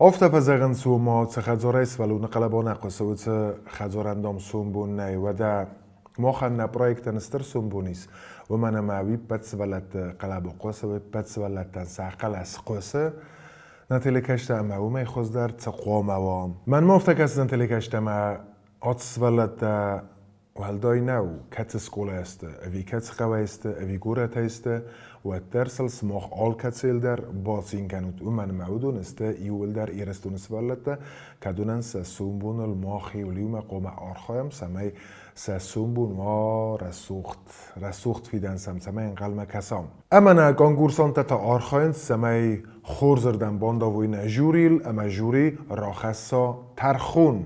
Ofta pazagın suuma xadzora isvalu naqalabona qosawt xadzorandom sumbun nay wada moxanna projektan star sumbunis ومن معوي بتسولت قلب قوسه و بتسولت ساقل قوسه نتلكشت معو می خوز در تقوام و من مفتك از نتلكشت مع أتصولت والدای نو کت سکوله است اوی کت قوی است اوی گورت است و ترسل سماخ آل کتسیل در بازین کنود و من معودون است ایول در ایرستون سوالت کدونن سسومبون الماخی ولیوم قوم آرخایم سمی سسومبون ما رسوخت فیدن سمی انقلم کسام اما نه گانگورسان تا آرخاین سمی خورزردن باندا وین جوریل اما جوری راخصا ترخون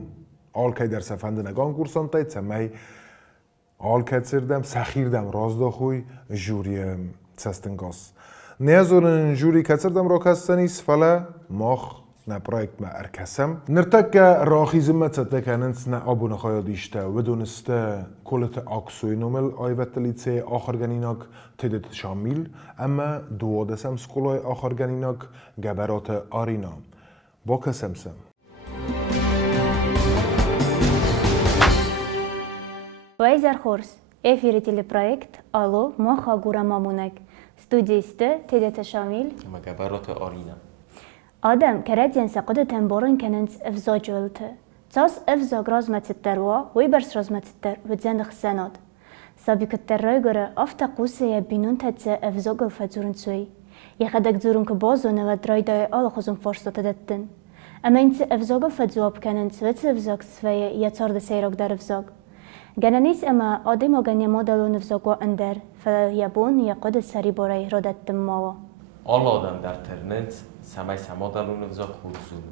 آل که در سفند نگان گورسان تایت سمی آل کتسردم سخیردم رازدا خوی جوری سستنگاس نیازون جوری کتسردم را کستنیس فلا ماخ نه پرویکت ما ارکسم نرتک راخیزم تتکننس نه آبو نخواهی دیشته و دونست کلت آکسوی نومل آیوتلیتse آخرگنیناک تدت شامیل اما دوادسم سکولای آخرگنیناک گبرات آرینا با کسمسم Вайзар Хорс, эфире телепроект «Алло, Моха Гура Мамунек», студийсті Тедета Шамил. Магабарот Арина. Адам كردين سقطة تنبورن كننت إفزا جولته. تاس إفزا غرازمة التروا ويبرس رازمة التر وتزند خسانات. سابق التروا يقرأ أفتا قوسي يبينون تتا إفزا قل فزورن سوي. يخدك زورن كبازون ودراي داي آل خزون فرصة تدتن. أما انت إفزا قل فزواب كننت وت إفزا كسفايا يتارد سيراك در إفزا. جنانيس أما آدم وجنيا مودلو نفزاقو أندر فيابون يقود السري بوري ردت ماوا. آل آدم در ترنت سمای سمادلو نفزاق خورزون.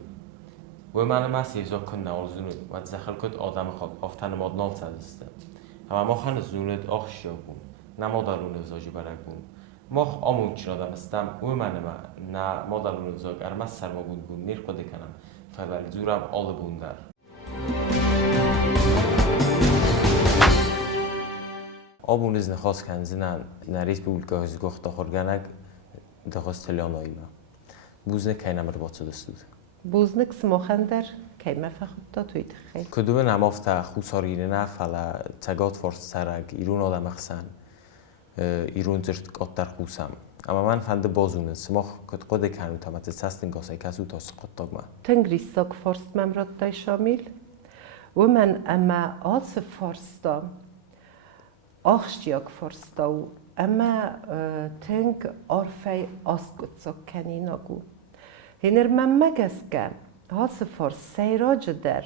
و من ماسی نفزاق کن نالزونه و تزخل کد آدم خود آفتن مادنال سازسته. اما ما خان زونت آخشیا بون. نمادلو نفزاقی برای بون. ما آمون چن آدم استم و من ما نه مادلو نفزاق ارمس سرما بون نیر قده کنم. فبر زورم آل بون در. آبون از نخواست کنزنن نریس به اولگاه از گفت آخرگنگ دخواست تلیان آیلا بوزنه که نمر باید دستود بوزنه سماخندر که مفخوب توی تخیل کدوم نمافت خوصارگیره نه فلا تگات فرس سرگ ایرون آدم اخسن ایرون زرد قد در خوصم اما من فنده بازونه سماخ کد قده کنو تمت سستن گاسه کسو تا سقط داگمه تنگریس ساک فرس ممرد دای شامل و من اما آس فرس دام آخشیاک فرستاو اما تنگ آرفای آسکوتسا کنی نگو هنر من مگس که هاس فرس سیراج در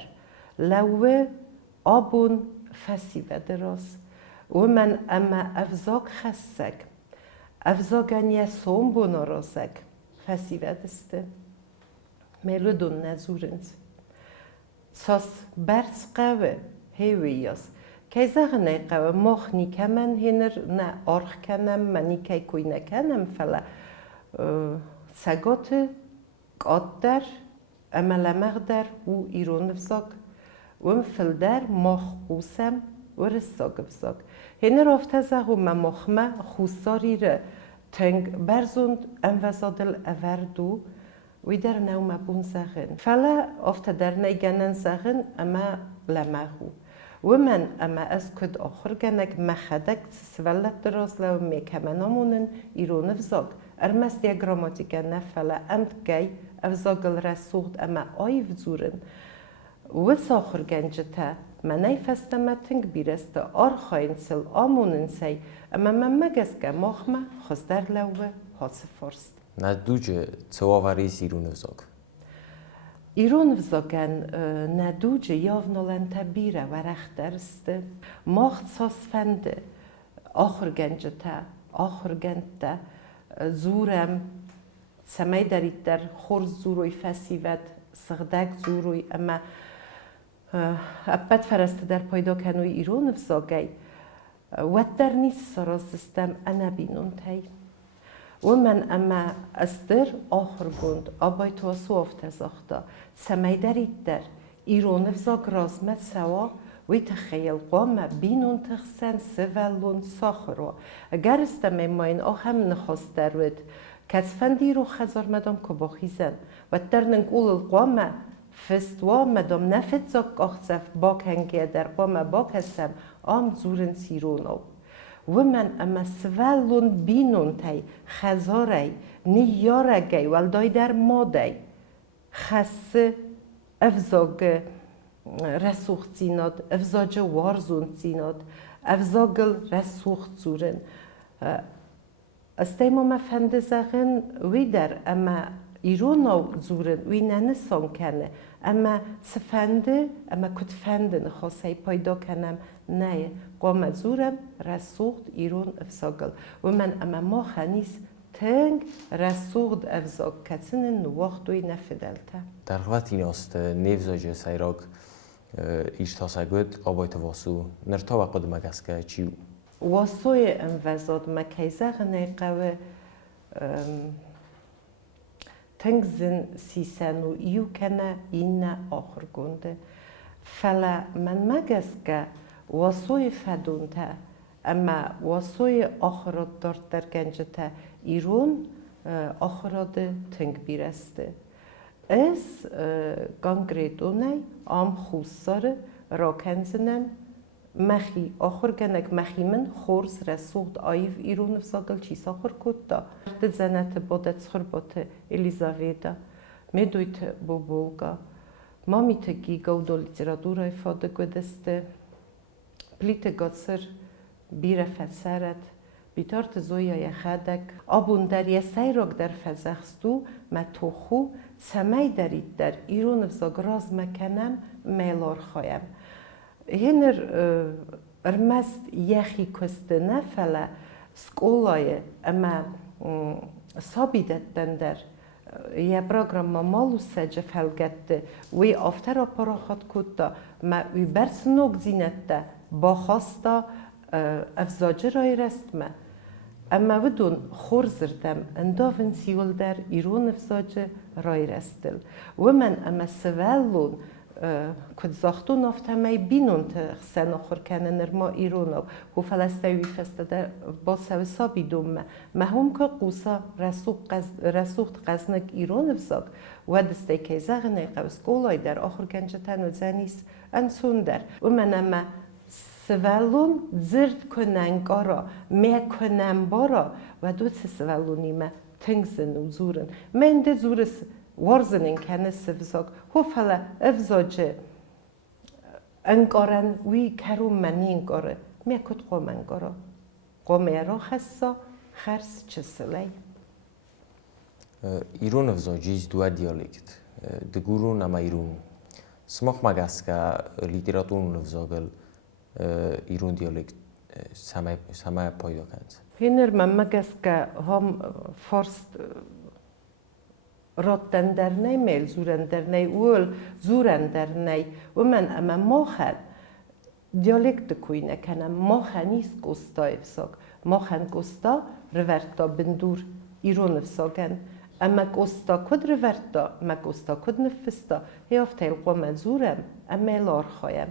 لوه آبون فسیوه دراز و من اما افزاک خسک افزاگنیه سوم بون رازک فسیوه دسته ملودون نزورنز ساس برس قوه هیویاس که زغنه قوه مخنی که من هنر نه آرخ کنم منی که کوی نکنم فلا سگات قاد در امال مقدر و ایرون فزاق و مفل در مخ قوسم و رساق فزاق هنر آفته زغو مخمه خوصاری را تنگ برزوند انوزادل اوردو وی در نو مبون زغن فلا آفته در نیگنن زغن اما لمغو و من اما از کد آخر گنگ مخدک سوالت دراز لو میکمنامونن ایرون فزاق ارمست یا گراماتیکا نفلا امد گی افزاقل رسوخت اما آیف زورن و ساخر گنجتا منای فستمتنگ بیرست آرخاین سل آمونن سی اما من مگسگه ماخمه خستر لوه حاس فرست نه دوجه تواوریز ایرون فزاق ایرون فزاقن ندوجه یاونولن تبیره و رخترسته ماخت ساسفنده آخر گنجتا آخر گنجتا زورم سمی دارید در خورز زوروی فسیوت سغدک زوروی اما ابد فرسته در پیدا کنوی ایرون فزاقی و در نیست سرازستم انا بینون تایی و من اما استر آخر بوند آبای تواسو افتزاختا سمی دارید در ایرون فزاق رازمت سوا وی تخیل قوام بینون تخسن سوالون ساخروا اگر استم ایماین آخم نخواست درود كتفندي رو خزار مدام كباخيزن وترنن قول القوامة فستوا مدام نفت زاك أخزف باك هنگي در قوامة باك هسم زورن سيرونو ومن اما سوالون بینون تای خزاری نیارگی ولدای در مادی خسته افزاگ رسوخت زیناد افزاج وارزون زیناد افزاگل رسوخت زورن استیما مفهند زغن وی در اما ایرونو زورن وی ننسان کنه اما سفنده اما کتفنده نخواسته پیدا کنم نه قام زورم رسوخت ایرون افزاگل و من اما ما خنیس تنگ رسوخت افزاگ کتن وقت وی نفدلته در وقت این است نیوزاج سیراک ایش تاسگود آبایت واسو نرتا وقت مگسکه چیو واسوی انوزاد مکیزه نیقوه تنگزن سیسنو ایو کنه این آخر گنده فلا من مگسکه واسوی فدونته اما واسوی آخرات دارد در گنجته ایرون آخرات تنگ بیرسته از گانگریدونه آم خوصار راکنزنن مخی آخر گنگ مخی من خورز رسوخت آیف ایرون فزاگل چیز آخر کد دا مرد زنت بادت سخربات الیزاویدا میدویت بوبولگا ما میتگی گودو لیتراتورای فاده گودسته پلیت گاتسر بیره فسرت بیتارت زویا خدک آبون در یه سیراک در فزخستو متوخو سمی دارید در ایرون فزاگ راز مکنم میلار خوایم هنر ارمست یخی کسته نفله سکولای اما سابیدتن در یه پروگرام مالو سجه فلگته وی آفتر پراخات کتا ما وی برسنوک زینته با خواستا افزاجه رای رست ما اما ودون خورزردم اندافن سیول در ایرون افزاجه رای رستل و من اما سوالون کد زاختون افتمای بینون تخسن آخر کنه نرما ایرونو و فلسطوی فسته در با سوسابی دوم مهم که قوسا رسوخت قزنک ایرون افزاگ و دسته که زغنه قوس گولای در آخر گنجتن و زنیس انسون در و من اما سوالون زرد کننگارا می کننبارا و دو سوالونی ما تنگزن و زورن من ده زورس وارزنین کنه سفزاگ هو فلا افزاجه انگارن وی کروم منی انگاره میکد قوم انگارا قوم را خسا خرس چسلی ایرون افزاجیز دو دیالکت دگورون اما ایرون سماق مگسکه لیتراتورون افزاگل ایرون دیالکت سمای پایدا کنز هنر من مگسکه هم فارست راتن در نی میل زورن در نی اول زورن در نی و من اما ماخن دیالکت کوی نکنم ماخن نیست گستا افساگ ماخن گستا رورتا بندور ایرون افساگن اما گستا کد رورتا ما گستا کد نفستا هیافته القوم زورم اما لار خوایم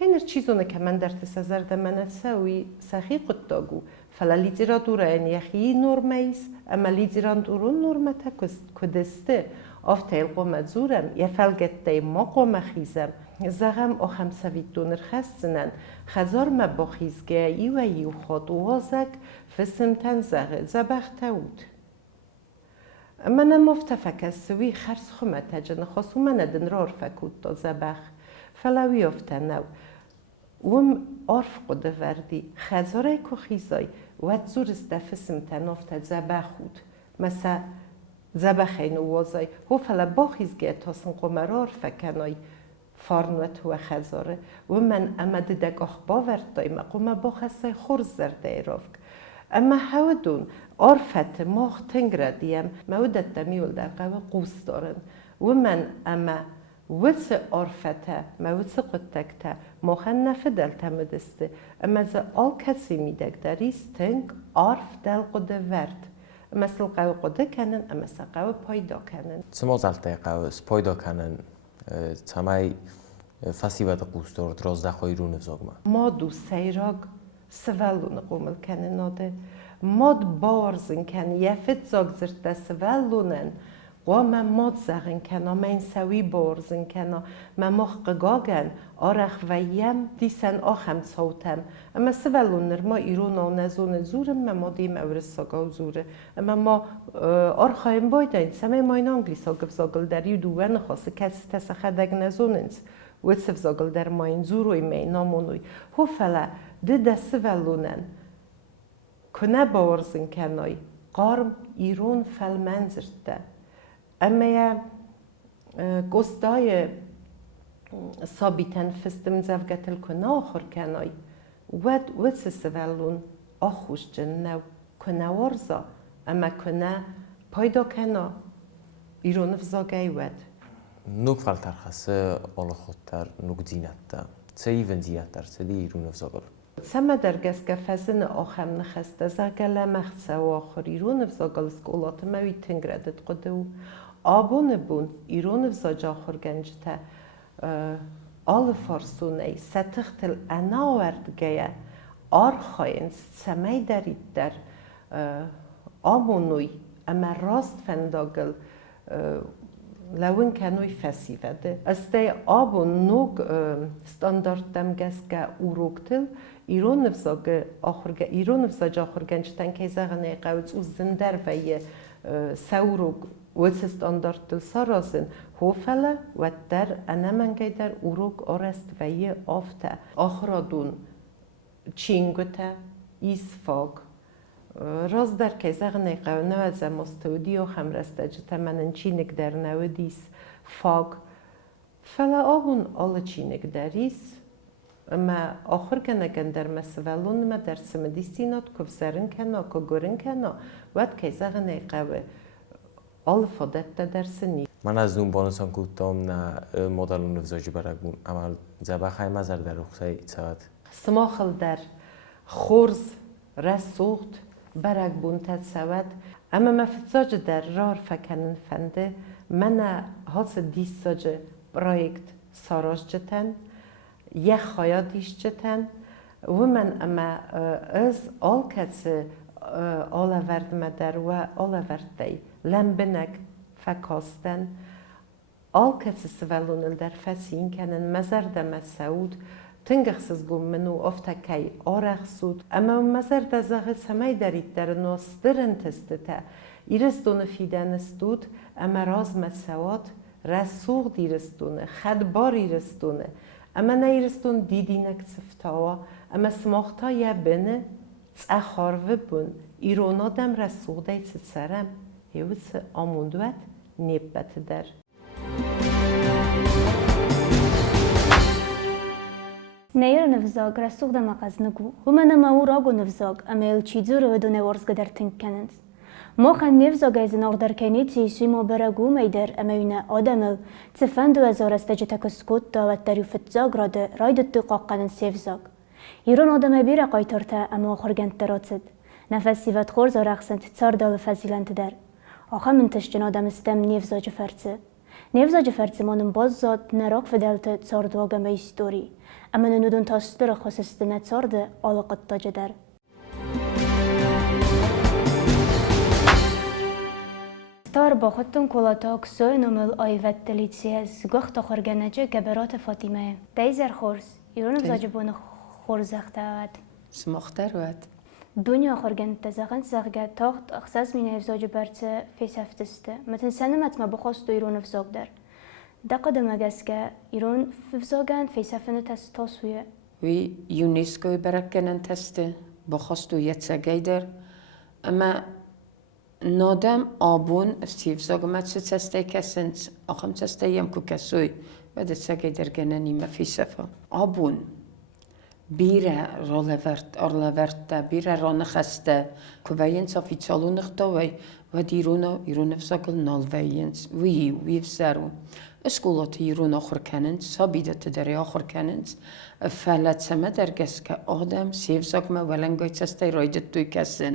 هنر چیزونه که من در تسازرد من سوی سخی قطاگو فلا لیتراتورا یخی نورمیس اما لیتراتورون نورمتا کدسته آفته القوم زورم یه فلگته ما قوم خیزم زغم آخم سوید دونر خستنن خزار ما با خیزگه ایو ایو خود وازک فسمتن زبخت تاود من مفتفک سوی خرس خمت جن خاصو من دن رار فکود تا زبخ فلاوی افتنو وم عرف قده وردی خزاره که خیزای و زور استفسم تنافت زبخود مثلا زبخین وازای هو فلا باخیزگه تاسن قمرار فکنای فارنوت و خزاره و من امد دگاه باورد دایم قمه باخسای خورز زرده ایرافک اما هودون عرفت ماخ تنگره دیم مودت دمیول در قوه قوس دارن و من اما وس عرفته موس قطکته ماخن نفدل تمدسته اما ز آل کسی میدک دریست تنگ عرف دل قده ورد مثل قوه قده کنن اما سا قوه پایدا کنن سما زلته قوه پایدا کنن تمای فسیوت قوس دارد رازده خواهی رو نفزاگ ما دو سیراگ سوالون قومل کنن ناده ماد بارزن کن یفت زاگ زرت دست ولونن قام ماد زغن کنا من سوی بارزن کنا من مخ قگاگن آرخ ویم دیسن آخم صوتم اما سولونر ما ایرون آنزون زورم ما مادیم اورس ساگا زوره اما ما آرخایم بایدین سمه ما این انگلیس ها گفزاگل در یو دوون خاصه کسی تسخدگ نزوننز و سفزاگل در ما این زوروی می نامونوی هو فلا ده دست ولونن کنه بارزن کنای قارم ایرون فل منزرده اما یا گستای ثابتن فستم زوجتل کنه آخر کنای ود سوالون آخوش جنو کنه ورزا اما کنه پیدا کنه ایرون فزاگی ود نوک فلترخصه آل خودتر نوک زینتتر چه ایون زیادتر چه دی ایرون فزاگل سما درگس که فزن آخم نخسته زگل مخصه و آخر ایرون فزاگل سکولات موی تنگردت قدو آبون بون ایرون فزاج آخر گنجته آل فارسونه ستختل انا وردگه آرخاین سمی درید در آمونوی اما راست فنداگل لون کنوی فسیفده استه آبون نوگ استاندارد دمگس که اوروکتل ایرون فزاج آخر گنجتن که زغنه قوز از زندر وی سوروگ ویس استاندارد سارازن هوفله و در انمنگی در اوروگ آرست وی آفته آخرادون چینگوته ایسفاگ راز در که زغنه قونه و زمستودی و خمرسته جتا منن چینگ در نودیس فاگ فلا آهون آل چینگ دریس اما آخر کنه در مسولون ما در سمدیستینات کفزرن کنه که گرن کنه ود که زغنه قوه آل فادت در سنی من از اون بانسان کودتام نه مدلون فزاجی برگ بون اما زبا خیلی مزر در رخصه ساعت سماخل در خورز رسوخت برگ بون تسود اما مفتزاج در رار فکنن فنده من هاس دیستاج پروژه ساراش جتن یه خیادیش جتن و من اما از آل کس آل ورد مدر و آل ورد دی لنبنگ فکاستن آل کس سوالون در فسین کنن مزر دم سعود تنگخسز گم منو افتکی آرخ سود اما مزر دزاغ سمی دارید در ناسترن تستتا ایرستون فیدن استود اما راز مسواد رسوغ دیرستونه خدبار ایرستونه اما نه ایرستون دیدینک سفتاوا اما سماختا یه بنه تخاروه بون ایرونا دم رسوغ دایت سرم هیوز آموندوت نیبت در نير نفزاق رسوق دا مقاز نقو ومن ما وراغو نفزاق اما يلچيزور ودو نورز قدر تنكننز موخن نفزاق ايز نور در كينيتي شيمو براغو ميدر اما ينا آدمل تفندو ازار استجتك سكوت داوت در يفتزاق راده رايد التقاق قنن سيفزاق يرون آدم بيرا قايتارتا اما آخر گند تراتسد نفس سيوت خورز آرخسند تار دال فزيلند در آخر من تشجن آدم استم نفزاج فرسه نفزاج فرسه مانم باز زاد نراك فدلت تار دواغم بيستوري اما نودون تاستر خصستنه تارده آلقت تاجه در. ستار با خودتون کلاتا کسوی نومل آیوت دلیتسی از گخت خورگنجه گبرات فاطمه دیزر خورز ایرون افزاجه بون خورزخته ود سماختر ود دنیا خورگن تزاقن زغگه تاخت اخصاص مینه افزاجه برچه فیس هفتسته متن سنمت ما بخواست ایرون افزاگ در دقدم اگس که ایران فزاگند فیسافنه تاسویه. وی یونسکوی برکنن تسته بخواستو یتسگی در اما نادم آبون استیفزاگ مت تسته کسنت آخم تسته یم کو کسوی و دستگی در گننی ما فیسافا آبون بیره رولورت بیره رانخسته که وین صافی چالو نختاوی و ایرون فزاگل نالوینس وی فزارو اسکولات ایران آخر کنند، سابیدت داری آخر کنند، فلات سما درگس که آدم سیفزاگ ما ولنگای تستی رایدت توی کسن،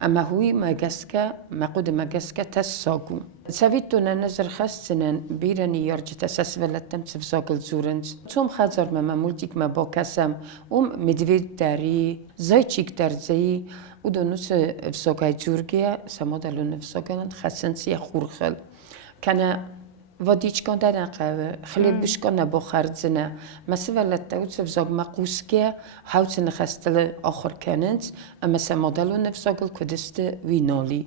اما هوی مگسکه مقود مگسکه تساگو. سویتون نظر خستنن بیرنی یارج تساس ولتم سیفزاگل زورند. توم خزار ما مولتیک ما با کسم مدوید داری زایچیک در زی ودونوس فزوجي جورجيا سمودلون فزوجن خسنسي خورخل كان وديچكان دنقه خلیبشکان بخارزنه مثلا لطوت فزوج مقوسكيا هاوتن خستل آخر کنند اما سمودلو نفساگل کدست وینالی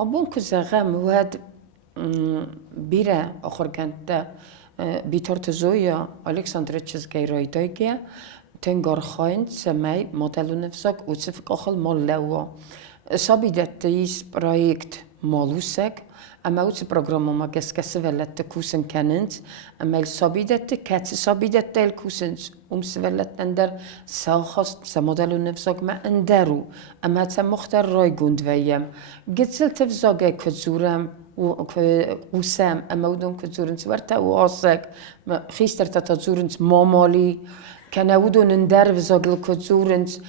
ابون کزغم ود بیره آخر کنده بیتورت زویا الکساندر چزگی رایدایگه تنگار خواهند سمی مدلو نفساگ اوتسفک آخل مالوا سابیدت ایس پرویکت مالوسک اما اوت programma ma keskesse vellet kusen kenent اما الصبيدت كات صبيدت الكوسنس سولت ندر ساخست سمودلو نفسك ما اندرو اما تمختر راي گوند ويم گتسل تفزاگه كزورم وسام اما ودون كزورنس ورتا واسك خيستر تتزورنس مامالي كان ودون ندر فزاگل كزورنس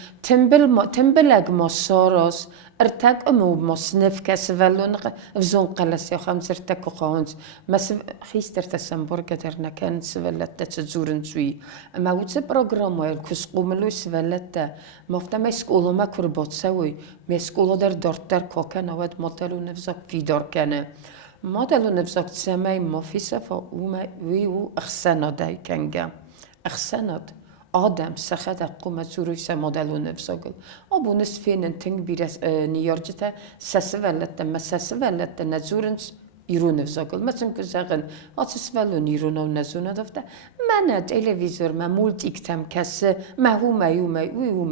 تنبلگ مصاراس ارتاق امو مصنف كسفلون فزون قلس يا خمس ارتاق قانز مس خيستر تسمبورغ درنا كان سفلت تزورن سوي اما وتس بروجرام ويل كسقوملو سفلت مفتا مسكولو ما كربوت سوي مسكولو در دورتر كوكن اود مودلو نفسك في دور كان مودلو نفسك سماي مفيسه وما ويو اخسنا داي كانجا اخسنات آدم سخت قوم زوریش مدلو نفساگل. آبو نسفین تنگ بیرس نیارجته سسولت مسسولت نزورنس ایرون نفساگل. مثلا که زغن آتسولو نیرون و نزونه دفته. من تلویزیون ما مولتیکتم کس ما هو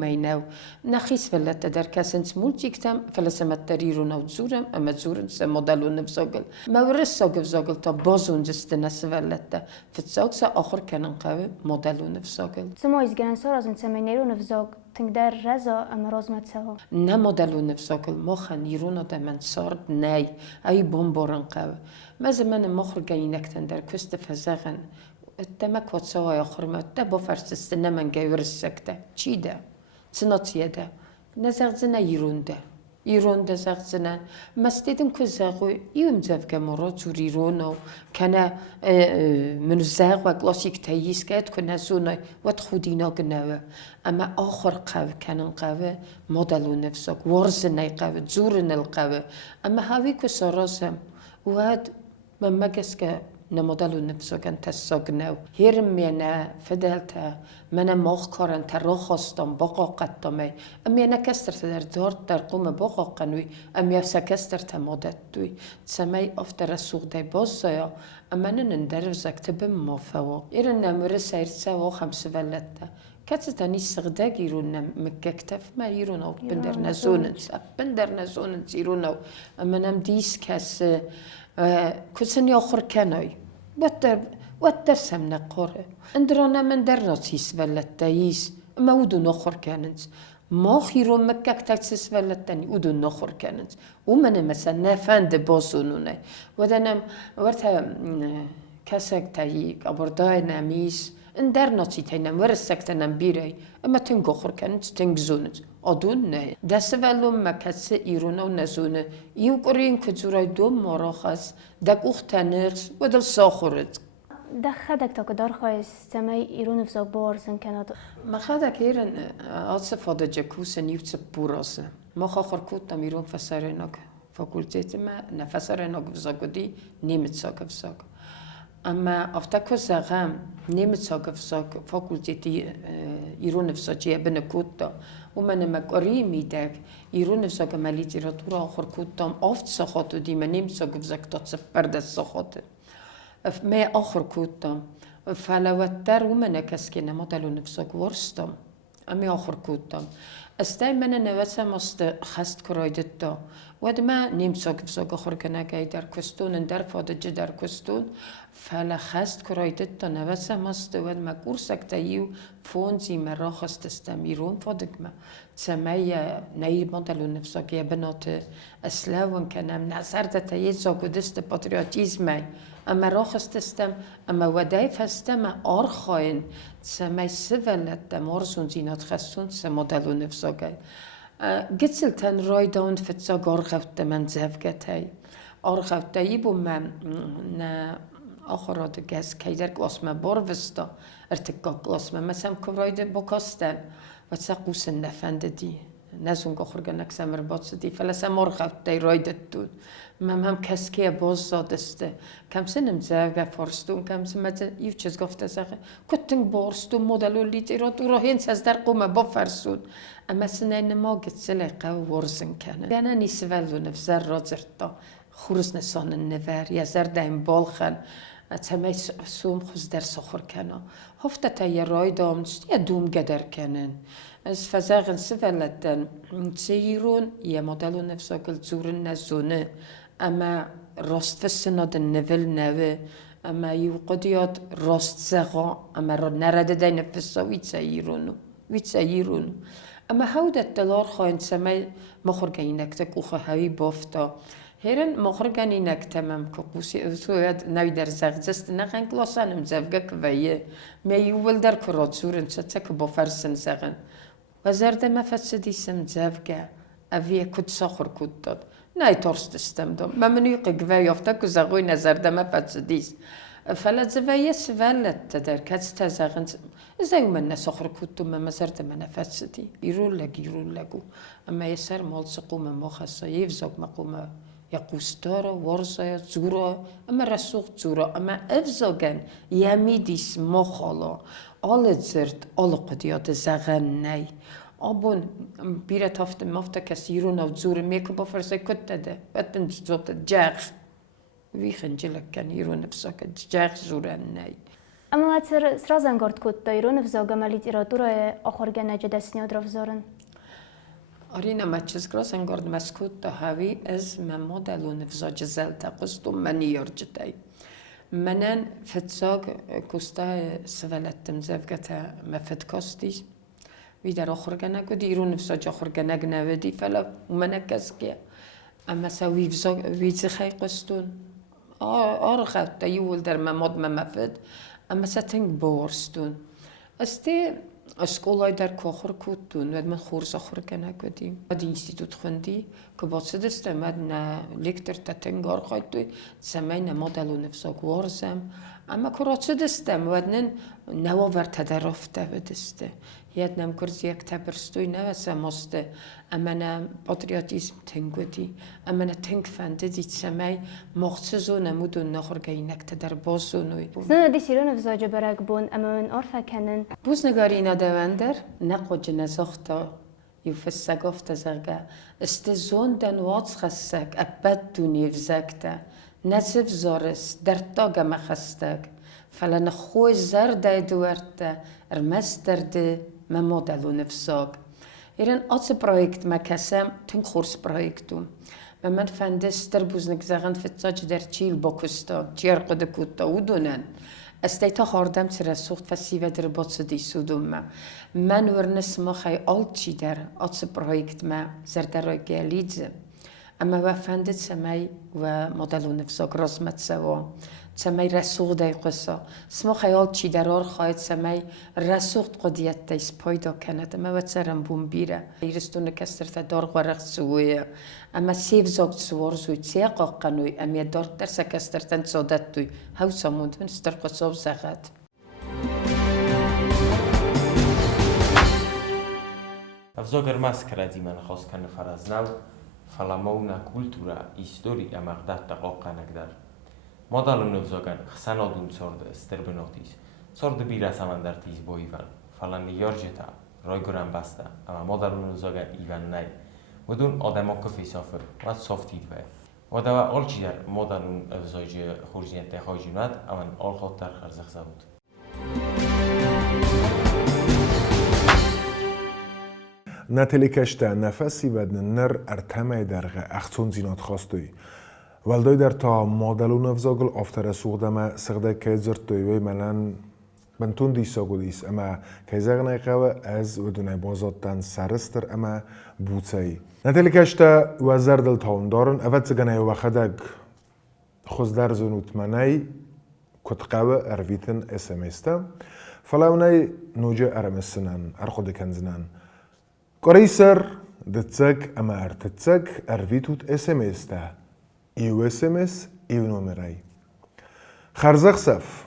ما نو نخیس فلت در کسنس مولتیکتم فلسمت دریرون و زورم اما زورنس مدلو نفساگل. ما ورساگل زاگل تا بازون جست نسولت فتساگس آخر کنن قوی مدلو نفساگل. سما izgren sorazm seminero nefzog تقدر رزا أما رزمة سوا نه مدلو نفساگل مخن ایرون ده من سارد نی ای بمبارن قوی ما زمان مخر گینکتن در کست فزغن التمك واتسوا يا خرمة تبا فرسست نمن جاي ورسكته چي ده تناتيه ده نزغزنا يرون ده زغزنا مستيدن كزغو يوم زفك مرات جوريرونو كان من الزغ وكلاسيك تايس كات كنا زونا وتخودينا جنوا اما اخر قوي كان قوي مودلو نفسك ورزنا قوي زورنا القوي اما هاوي كسرازم وهاد ما جسك نمودلو نفسك أنت السجنو هرمينا فدلتا من مخكرن تروخستم بقى قطمي أمي أنا كسترت در دارت در قوم بقى قنوي أمي سكسترت مودتوي تسمي أفتر السوق داي بوزايا أما نندرف زكتب مفوا إيرنا مرسا يرسا خمس فلتا كاتتاني سغداق يرونا مككتف ما يرونا بندر نزوننس يرونا أما نمديس كاس كسني آخر کنای وتر سمنا قره اندرانا من در ناتیس ولتاییس ما ودون آخر کننز ما خیرو مکک تکسس ولتانی ودون آخر کننز و من مثلا نفند بازونونه ودنم ورتا کسک تایی کابردای نمیس اندر ناتی تینم ورسکتنم بیری اما تنگ آخر کننز تنگ زوننز آدون نه دست ولوم مکس ایرون و نزونه یو قرین کجورای دو مراخص دک اختنرس و دل ساخورد دخدك تقدر خايس سماي إيرون في زبارزن كندا ما خدك ایرن آصف هذا جکوس نیوت بوراسه ما خاخر کودم ایرون فسرناک فاکولتیت ما نفسرناک بزاگودی نیمت ساک بزاگ اما افتکو زغم نیمت ساک بزاگ فاکولتیتی ایرون فساجی بن کودا و من مقاری میدک ایرون فساگ مالی لیتراتور آخر کودم آفت ساخاتو دی من نیمت ساک بزاگ داد سپرد ساخاته ما آخر کودم فلوتر و من کسکی نمادلو نفساگ ورستم امی آخر کودم استای من نوسم است خست کرایدت دا ود ما نیم ساگ فساگ آخر کنگی در کستون در فادج در کستون فلا خست کرایدت دا نوسم است ود ما کورسک تایو فونزی مرا خست استمیرون فادگ ما سمی نیر مادلو نفساگ یا بنات اسلاون کنم نظر تایی زاگودست پاتریاتیزمی اما راخست استم اما ودای فستم آرخاین سمی سولت دم آرزون زینات خستون سمادلو نفساگی گتسل تن رای داون فتساگ آرخوت من زفگت هی آرخوت هی بو من آخرات گز کیدر گلاسمه بار وستا ارتکا گلاسمه مثلا که رای ده بکستن و تسا قوسن نفنده دی نزون خورگنک سمر باصدی فلسه مرخب تی رایدت دود هم کسکی باز زادسته کم سنم زوجه فرستون کم سمت یو چیز گفته زخه کتن بارستون مدلو لیتی را دو راهین ساز در قوم با فرسون اما سنه نما گت سلیقه و ورزن کنه بیانا نیسولو نفزر را زرتا خورز نسان النفر یا زردهم بالخن تمای سوم خوز در سخور کنه هفته تا یه رای دامنست یا دوم گدر کنن از فزاغن سفلتن تسيرون يا موديلو نفسه قلت زورن نزونه اما راست فسناد النفل نوه اما يوقديات راست زغا اما نرده دي نفسه ويتسيرونو اما هودا الدلار خواهن سمي مخرجينك تكوخه هاوي بافتا هيرن مخرجينك تمام كوكوسي اوسويد نوي در زغزست نغن كلاسانم زفقه كويه ما يول در كرات زورن ستك بافرسن زغن وزرده ما فسديسم زفقه اويه كد ساخر كد داد ناي تورست استمدم ما منو يقوي يفتك زغوي نزرده ما فسديس فلا زفايه سفلت تدر كتس تزغن زي من ساخر كد ما زرده ما نفسدي يرول لقو اما يسر مال سقوم مخصا يفزق مقوم يقوستارا ورزا زورا اما رسوق زورا اما افزاقن يميديس مخالا آل زرد آل قدیات زغن نی آبون بیرت هفته مفته کسی ایرون او زور میکو با فرسه کت داده وقتن زوبت جاغ ویخن جلک کن ایرون افزاق جاغ زورن نی اما واتر سرازن گرد کت دا ایرون افزاقه ملیت ایرادورا آخرگه نجدسنیاد را فزارن آرینا ما چیز گراسن گرد مسکوت دا هاوی از من مدلون افزاق جزل تقصدو منی یارجتای منن فتزاق كوستا سفلتم زفقتا ما فتكاستيش ويدار آخرگنگ و دیرون نفسا آخرگنگ نودی فلا ومنك كسكيا اما سوي فزاق ويزي خي قستون آرخد تا يول در مماد مفد اما ستنگ بورستون استي اسکولای در کاخر کودتون و من خورس آخرگنگ ودیم ادی اینستیتوت خوندی که با سدست مد نه لیکتر تتنگار خواهد توی زمین مدلو نفساق وارزم اما کرات سدستم ودنن نواور تدرافته بدسته یاد نم کرز یک تبرستوی نوسه ماسته اما نه پاتریاتیسم تنگودی اما نه تنگ فنده دید زمین مخصوصو نمودون نخورگینک تدر بازونوی زنه دیس ایرون افزاقه برگ بون اما من عرفه کنن بوز نگارينا دواندر نقو جنازختا يفسق افتا زرقا استزون دن واتس خسك ابد دوني فزاكتا نسف زارس درتاقا ما خستك فلا نخوي زرده دوارتا ارمستر دي ما مودلو نفساق ایران آتس پرویکت ما کسم تنگ خورس پرویکتو و من فندستر بوز نگزاغن فتساج در چیل باکستا چیر قد کوتا و دونن استيتا هاردم ترى سوخت فسيفة در باتس دي سودوم من ورنس ما خي آلتشي در آتس برويكت ما زردراي جاليدز اما وفندت سماي و مدلو نفساق رازمت سوا سماي رسوغ داي قصة سما خي آلتشي در آر خواهد سماي رسوغت قديت دايس پايدا كانت اما وتسرم بوم بيرا يرستون كستر تدار غرق سوية اما سيف زاقت سوار زوي تسيقا قنوي اما يدار درسا كستر تنسادت توي هاو ساموند من ستر قصاب زغد افزاقر ماسكرا دي من خاص كان فرزنو فلامونا كولتورا история مقدر تقاقا نقدر مادالون افزاقن خسنادون سارد استربناتيس سارد بيرا سمندر تيز با ايوان فلان يارجتا رايگران بستا اما مادالون افزاقن ايوان ناي ودون آدم ها کفیسافر و صافتید و دوا آل چی در مادالون افزاج خورجینت تخواه جونت اما آل خود در خرزخ زود نتلی کشته نفسی بدن نر ارتمه درغه اختون زینات خواستوی ولدای در تا مادلون افزاگل آفتر سوغدمه سغده که زرتوی وی منن بنتون دیساگو دیس اما که زغنه قوه از ودونه بازادتن سرستر اما بوتسایی نتلی کشته و زردل تاون دارن اوت زگنه و خدگ خوز در زنوت منی کت قوه ارویتن اسمسته فلاونای نوجه ارمسنن ارخود کنزنن قريسر دتسك اما ارتتسك ارويتوت اسمسته ايو اسمس ايو نومراي خرزخ سف